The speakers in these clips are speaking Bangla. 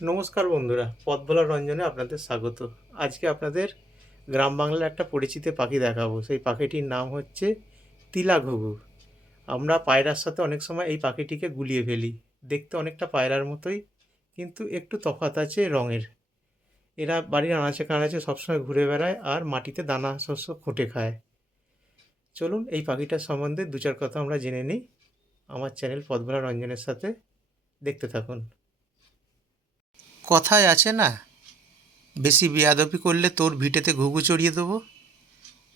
নমস্কার বন্ধুরা পথ ভোলা রঞ্জনে আপনাদের স্বাগত। আজকে আপনাদের গ্রাম বাংলার একটা পরিচিত পাখি দেখাবো। সেই পাখিটির নাম হচ্ছে তিলা ঘুঘু। আমরা পায়রার সাথে অনেক সময় এই পাখিটিকে গুলিয়ে ফেলি। দেখতে অনেকটা পায়রার মতোই, কিন্তু একটু তফাৎ আছে রঙের। এরা বাড়ির আনাচে কানাচে সবসময় ঘুরে বেড়ায় আর মাটিতে দানা শস্য খুঁটে খায়। চলুন এই পাখিটার সম্বন্ধে দু চার কথা আমরা জেনে নিই। আমার চ্যানেল পথভোলা রঞ্জনের সাথে দেখতে থাকুন। কথায় আছে না, বেশি বেয়াদপি করলে তোর ভিটেতে ঘুঘু চড়িয়ে দেবো?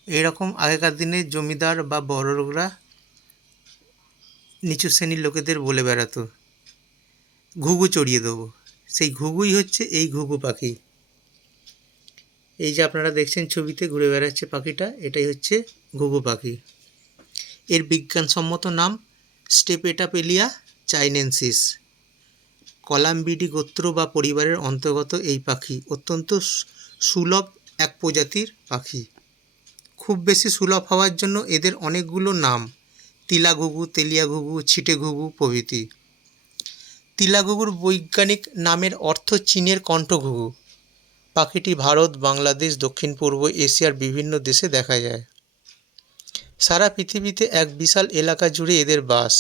এরকম আগেকার দিনে জমিদার বা বড়রা নিচু শ্রেণির লোকেদের বলে বেড়াতো, ঘুঘু চড়িয়ে দেবো। সেই ঘুঘুই হচ্ছে এই ঘুঘু পাখি। এই যে আপনারা দেখছেন ছবিতে ঘুরে বেড়াচ্ছে পাখিটা, এটাই হচ্ছে ঘুঘু পাখি। এর বিজ্ঞানসম্মত নাম স্টেপেটাপেলিয়া চাইনেন্সিস। কলাম্বিডি গোত্র বা পরিবারের অন্তর্গত এই পাখি অত্যন্ত সুলভ এক প্রজাতির পাখি। খুব বেশি সুলভ হওয়ার জন্য এদের অনেকগুলো নাম তিলা ঘুঘু তেলিয়া ঘুঘু ছিটে ঘুঘু প্রভৃতি। তিলা ঘুঘুর বৈজ্ঞানিক নামের অর্থ চীনের কণ্ঠ ঘুঘু পাখিটি ভারত, বাংলাদেশ, দক্ষিণ পূর্ব এশিয়ার বিভিন্ন দেশে দেখা যায়। সারা পৃথিবীতে এক বিশাল এলাকা জুড়ে এদের বাস।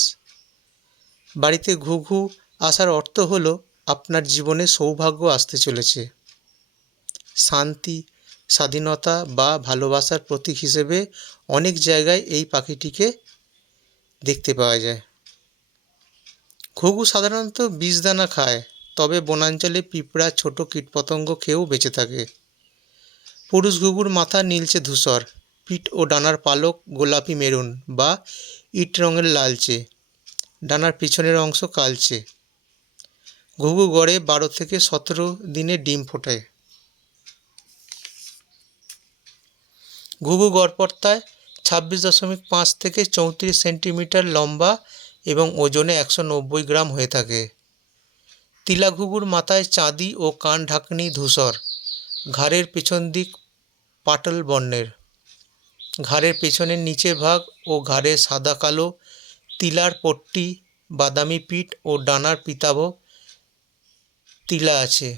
বাড়িতে ঘুঘু আসার অর্থ হলো আপনার জীবনে সৌভাগ্য আসতে চলেছে। শান্তি, স্বাধীনতা বা ভালোবাসার প্রতীক হিসেবে অনেক জায়গায় এই পাখিটিকে দেখতে পাওয়া যায়। ঘুঘু সাধারণত বীজদানা খায়, তবে বনাঞ্চলে পিঁপড়া, ছোট কীটপতঙ্গ খেয়েও বেঁচে থাকে। পুরুষ ঘুঘুর মাথা নীলচে ধূসর, পিঠ ও ডানার পালক গোলাপি মেরুন বা ইট রঙের লালচে। ডানার পিছনের অংশ কালচে। ঘুঘু গড়ে বারো থেকে সতেরো দিনে ডিম ফোটায় ঘুঘু গড়পড়তায় ছাব্বিশ দশমিক পাঁচ থেকে চৌত্রিশ সেন্টিমিটার লম্বা এবং ওজনে একশো নব্বই গ্রাম হয়ে থাকে। তিলা ঘুঘুর মাথায় চাঁদি ও কান ঢাকনি ধূসর। ঘাড়ের পেছন দিক পাটল বর্ণের। ঘাড়ের পেছনের নিচের ভাগ ও ঘাড়ে সাদা কালো, তিলার পট্টি, বাদামি পিঠ ও ডানার পিতাভ তিলা আছে।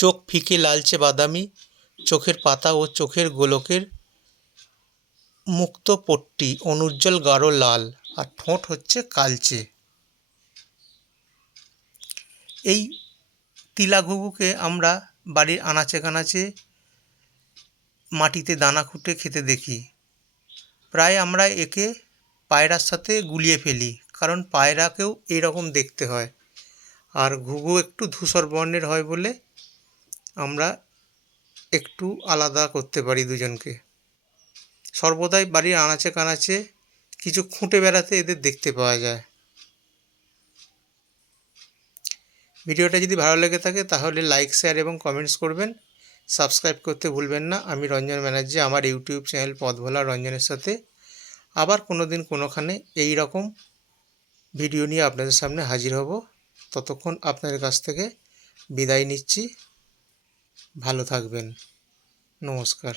চোখ ফিকে লালচে বাদামি, চোখের পাতা ও চোখের গোলকের মুক্ত পট্টি অনুজ্জ্বল গাঢ় লাল, আর ঠোঁট হচ্ছে কালচে। এই তিলা ঘুঘুকে আমরা বাড়ির আনাচে কানাচে মাটিতে দানা খুঁটে খেতে দেখি। প্রায় আমরা একে পায়রার সাথে গুলিয়ে ফেলি, কারণ পায়রাকেও এইরকম দেখতে হয়। আর ঘুঘু একটু ধূসর বর্ণের হয় বলে আমরা একটু আলাদা করতে পারি দুজনকে। সর্বদাই বাড়ির আনাচে কানাচে কিছু খুঁটে বেড়াতে এদের দেখতে পাওয়া যায়। ভিডিওটা যদি ভালো লেগে থাকে তাহলে লাইক শেয়ার এবং কমেন্টস করবেন। সাবস্ক্রাইব করতে ভুলবেন না। আমি রঞ্জন ব্যানার্জি, আমার ইউটিউব চ্যানেল পথভোলা রঞ্জনের সাথে। আবার কোনো দিন কোনোখানে এই রকম ভিডিও নিয়ে আপনাদের সামনে হাজির হব। ততক্ষণ আপনার কাছ থেকে বিদায় নিচ্ছি। ভালো থাকবেন। নমস্কার।